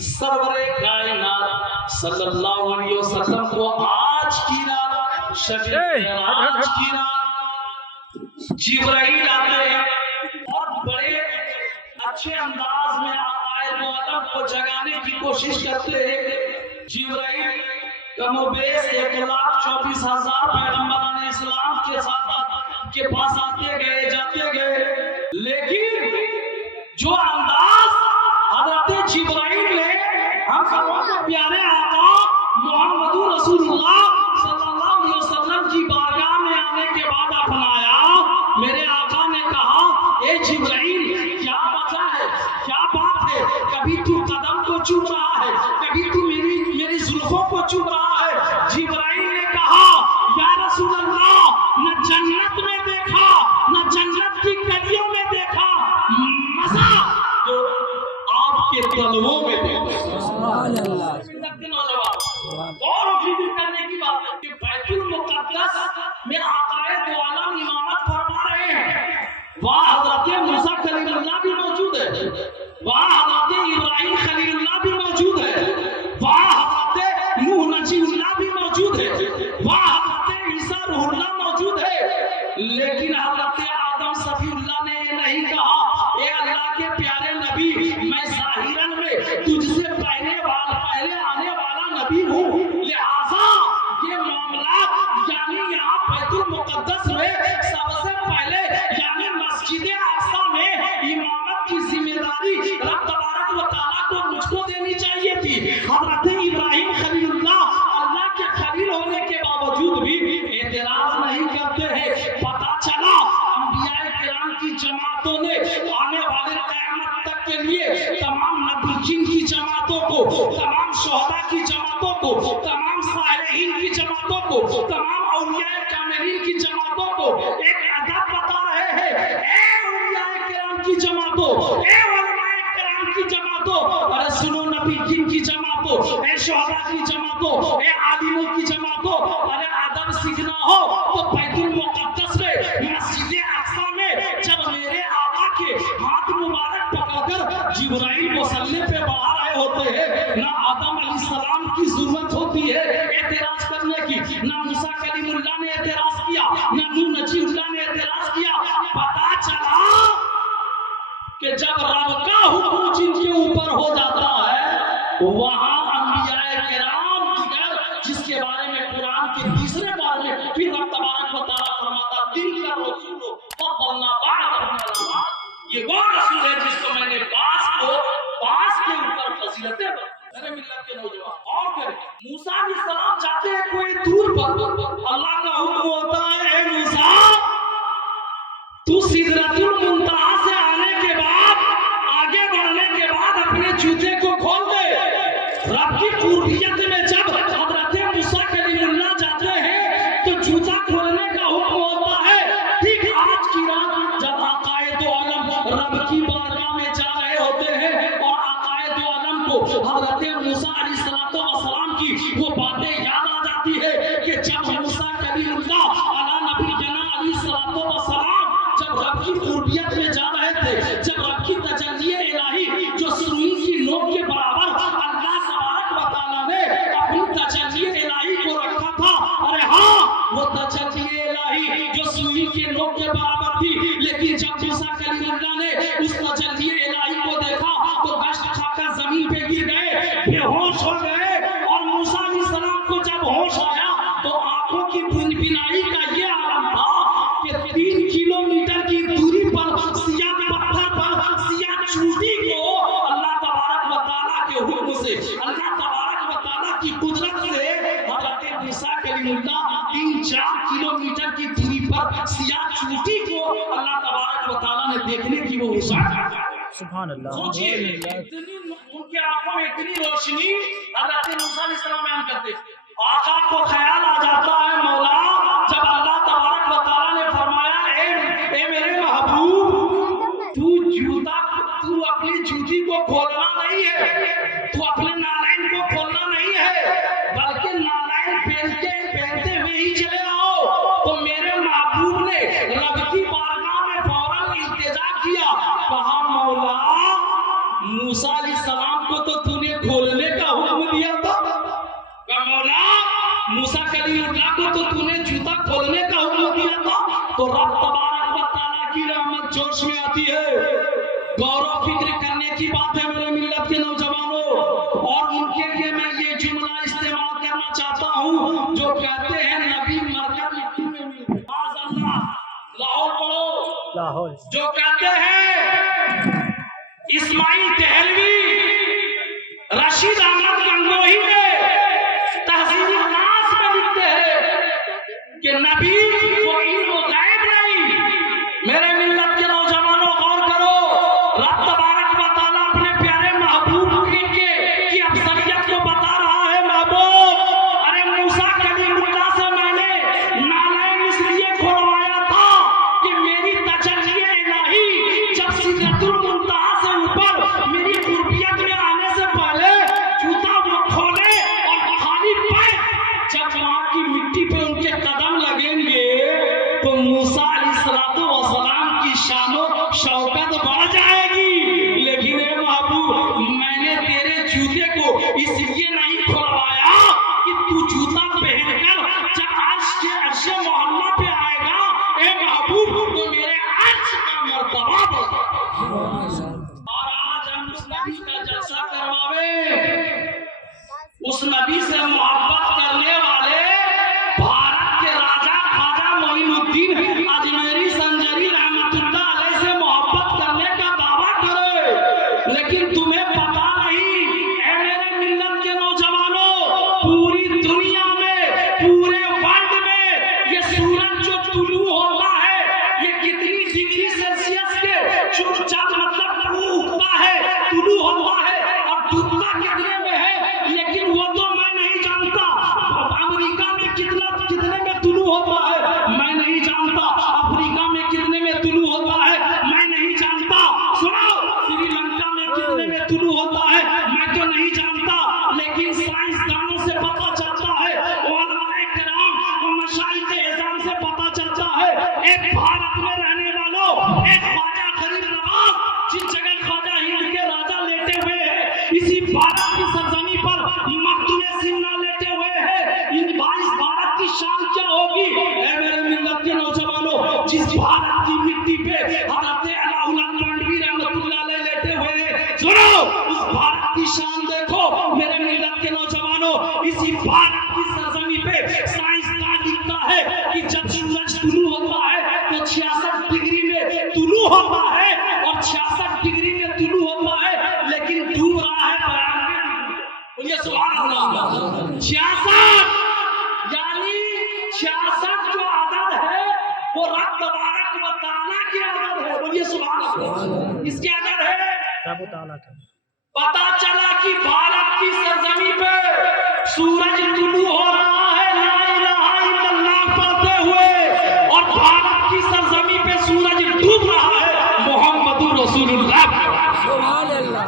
سرور کائنات صلی اللہ علیہ وسلم کو آج کی رات شب معراج کی رات جبرائیل آتے ہیں اور بڑے اچھے انداز میں آقائے دو عالم کو جگانے کی کوشش کرتے ہیں۔ جبرائیل کم و بیش 1,24,000 پیغمبران اسلام کے ساتھ کے پاس آتے گئے جاتے گئے، لیکن جو انداز حضرت جبرائیل نے ہم سب کو پیارے آقا محمد رسول اللہ صلی اللہ علیہ وسلم کی بارگاہ میں آنے کے بعد اپنایا، میرے آقا نے کہا اے جبرائیل کیا وجہ ہے، کیا بات ہے، کبھی تو قدم کو چوم رہا ہے، کبھی تو میری زلفوں کو چوم رہا ہے۔ جبرائیل نے کہا یا رسول اللہ نہ جنت میں دیکھا نہ جنت کی گلیوں میں دیکھا مزہ جو آپ کے تلووں میں دیکھا۔ سبحان اللہ۔ اور فکر کرنے کی بات ہے کہ بیت المقدس میں آقائے دو عالم امامت فرما رہے ہیں، وہاں حضرت موسیٰ خلیل اللہ بھی موجود ہے، وہاں حضرت ابراہیم خلیل اللہ بھی موجود ہے، وہاں حضرت نوح نجی اللہ بھی موجود ہے، وہاں حضرت عیسیٰ روح اللہ موجود ہے، لیکن حضرت آدم صفی اللہ نے یہ نہیں کہا اے اللہ کے پیارے نبی میں ظاہراً میں تجھ سے پہلے آنے والا نبی ہوں، لہٰذا یہ معاملات یعنی یہاں بیت المقدس میں سب سے پہلے یعنی مسجد اقصی میں امامت کی ذمہ داری رب تبارک و تعالیٰ کو مجھ کو دینی چاہیے تھی۔ حضرت ابراہیم خلیل اللہ کے خلیل ہونے کے باوجود بھی اعتراض نہیں کرتے ہیں۔ پتہ چلا انبیاء کرام کی جماعتوں نے آنے والے قیامت تک کے لیے تمام نبیین کی جماعتوں کو، تمام شہداء کی جماعتوں کو، تمام صالحین کی جماعتوں کو، تمام اولیاء کاملین کی جماعتوں کو ایک ادب بتا رہے ہیں، اے اولیاء کرام کی جماعتوں، اے علماء کرام کی جماعتوں، ارے سنو نبیین کی جماعتوں، اے شہداء کی جماعتوں، اے عالموں کی جماعتوں، ارے ادب سیکھنا ہو تو بیت المقدس میں مسجد اقصی میں جب میرے آقا کے ہاتھ مبارک پکڑ کر جبرائیل مصلی پہ بڑھا رہے ہوتے ہیں، نہ آدم علیہ السلام کی ضرورت ہوتی ہے اعتراض کرنے کی، نہ موسیٰ کلیم اللہ نے اعتراض کیا، نہ نوح نجی اللہ نے اعتراض کیا۔ پتا چلا کہ جب رب کا حکم جن کے اوپر ہو جاتا ہے وہاں انبیاء کرام دیگر جس کے بارے میں قرآن کے تیسرے بارے میں پھر رب تبارک و تعالیٰ فرماتا دل کا رسول فضلنا بعضهم علی بعض، یہ وہ رسول ہے جس کو میں نے بعض کے اوپر فضیلتیں میرے ملت کے نوجوان۔ اور پھر موسیٰ علیہ السلام جاتے ہیں کوئی دور پر، اللہ کا حکم ہوتا ہے اے موسیٰ تو سدرۃ المنتہا سے آنے کے بعد آگے بڑھنے کے بعد اپنے جوتے کو کھول دے۔ رب کی قربیت میں جب حضرت موسیٰ کلیم اللہ جاتے ہیں تو جوتا کھولنے کا حکم ہوتا ہے۔ ٹھیک آج کی رات جب آقائے دو عالم رب کی بارگاہ میں جا رہے ہوتے ہیں اور آقائے دو عالم کو حضرت موسیٰ علیہ السلام کی وہ باتیں یاد آ جاتی ہے کہ جب موسیٰ کلیم اللہ علی نبی جنا علیہ السلام جب رب کی قربیت میں جا رہے تھے، جب رب کی تجلی الہی جو سوئی کی نوک کے برابر اللہ تبارک و تعالیٰ نے اپنی تجلی الہی کو رکھا تھا، ارے ہاں وہ تجلی الہی جو سوئی کے نوک کے برابر تھی، لیکن جب موسیٰ کلیم اللہ نے اس تجلی الہی کو دیکھا تو دشت کھا کر زمین پہ گر گئے، بے ہوش ہو گئے، اور موسیٰ علیہ السلام کو جب ہوش آیا تو آنکھوں کی بینائی کا یہ عالم تھا کہ 3 کلومیٹر کی دوری پر سیاہ پتھر پر سیاہ چوٹی کو اللہ تبارک و تعالیٰ کے حکم سے، اللہ تبارک و تعالیٰ کی قدرت سے حضرت موسیٰ کلیم اللہ 3-4 کلومیٹر کی دوری پر سیاہ چوٹی کو اللہ تبارک و تعالیٰ نے دیکھنے کی وہ وسعت۔ سبحان اللہ، سوچئے ان کے آنکھوں میں اتنی روشنی حضرت موسیٰ علیہ السلام بیان کرتے، آقا کو خیال آ جاتا ہے مولا جب اللہ تبارک و تعالیٰ نے فرمایا اے میرے محبوب تو اپنی جوتی کو کھولنا نہیں ہے، تو اپنے نالین کو کھولنا نہیں ہے، بلکہ نالین پہنتے ہوئے ہی چلے آؤ۔ تو میرے محبوب نے رب کی بارگاہ میں فوراً التجا کیا، کہا مولا موسیٰ علیہ السلام کو تو تو نے کھولنے کا حکم دیا تھا کہ مولا موسیٰ کلیم اللہ کو تو نے جوتا کھولنے کا حکم دیا تھا. تو رب تبارک و تعالیٰ کی رحمت جوش میں آتی ہے. غور و فکر کرنے کی بات ہے میرے ملت کے نوجوانوں, اور ان کے لیے میں یہ جملہ استعمال کرنا چاہتا ہوں جو کہتے ہیں نبی مر کر مٹی میں مل گئے. لاہور پڑھو, جو کہتے ہیں اسماعیل دہلوی, رشید احمد گنگوہی میں تہذیب الناس میں لکھتے ہیں کہ نبی کو علم و غیب نہیں. میرے ملت کے نوجوانوں غور کرو, رب تبارک و تعالیٰ اپنے پیارے محبوب کی افضلیت کو بتا رہا ہے. محبوب, ارے موسیٰ کلیم اللہ سے میں نے نالین اس لیے کھولوایا تھا کہ میری تجلی الہی جب سدرۃ المنتہا سے اوپر میری قربیت میں آنے سے پہلے جوتا وہ کھولے اور خالی پیر جب وہاں کی مٹی پہ ان کے قدم لگیں گے تو موسیٰ علیہ السلام کی شان و شوکت بڑھ جائے گی. لیکن اے محبوب, میں نے تیرے جوتے کو اس لیے نہیں کھلوایا کہ تو جوتا پہن کر جب عرش محلہ پہ آئے گا اے محبوب تو میرے عرش کا مرتبہ بڑھے. اور آج ہم اس نبی کا جلسہ کرواوے, اس نبی سے محبت کرنے والے بھارت کے راجہ خواجہ معین الدین اجمیری سنجری رحمت اللہ علیہ سے محبت کرنے کا دعویٰ کرے. لیکن تمہیں پتا نہیں اے میرے ملت کے نوجوانوں, پوری دنیا میں, پورے ورلڈ میں یہ سورج جو طلوع ہوتا ہے یہ کتنی ڈگری سیلسیس کے چند مطلب اگتا ہے, طلوع ہوتا ہے, اور ڈوبتا کتنے میں ہے لیکن وہ تو میں نہیں جانتا. امریکہ میں کتنے میں طلوع ہوتا ہے میں نہیں جانتا, افریقہ میں کتنے میں طلوع ہوتا ہے میں نہیں جانتا, سنو سری لنکا میں کتنے میں طلوع ہوتا ہے میں تو نہیں جانتا. لیکن سائنسدانوں سے پتہ چلتا ہے, علماء کرام و مشائخ اعظام سے پتہ چلتا ہے. ایک بھارت میں رہنے والوں, ایک خواجہ غریب نواز جس جگہ خواجہ ہند کے راجہ لیٹے ہوئے ہیں, اسی بھارت کی سرزمین پر مقتول سمنا لیٹے ہوئے ہیں. ان بھارت کی شان کیا ہوگی اے میرے ملت کے نوجوانوں, جس بھارت کی مٹی پہ حضرت الہ اللہ رنڈوی رحمت اللہ علیہ لیٹے ہوئے ہیں. سنو, اس بھارت کی شان دیکھو میرے ملت کے نوجوانوں. اسی بھارت کی سرزمین پہ سائنسدان لکھتا ہے کہ جب سورج طلوع ہوتا ہے تو 66 ڈگری میں طلوع ہوتا ہے اور 66 ڈگری میں طلوع ہوتا ہے لیکن ڈوب رہا ہے 92 ڈگری. سبحان اللہ, 66 یعنی 66 جو عدد ہے وہ رب تبارک و تعالیٰ کی عدد ہے. بولیے سبحان اللہ. اس کی عدد ہے رب تعالیٰ کا. پتا چلا کہ بھارت کی سرزمین پہ سورج طلوع ہو رہا ہے لا الہ الا اللہ پڑھتے ہوئے, اور بھارت کی سرزمین پہ سورج ڈوب رہا ہے محمد رسول اللہ. سبحان اللہ.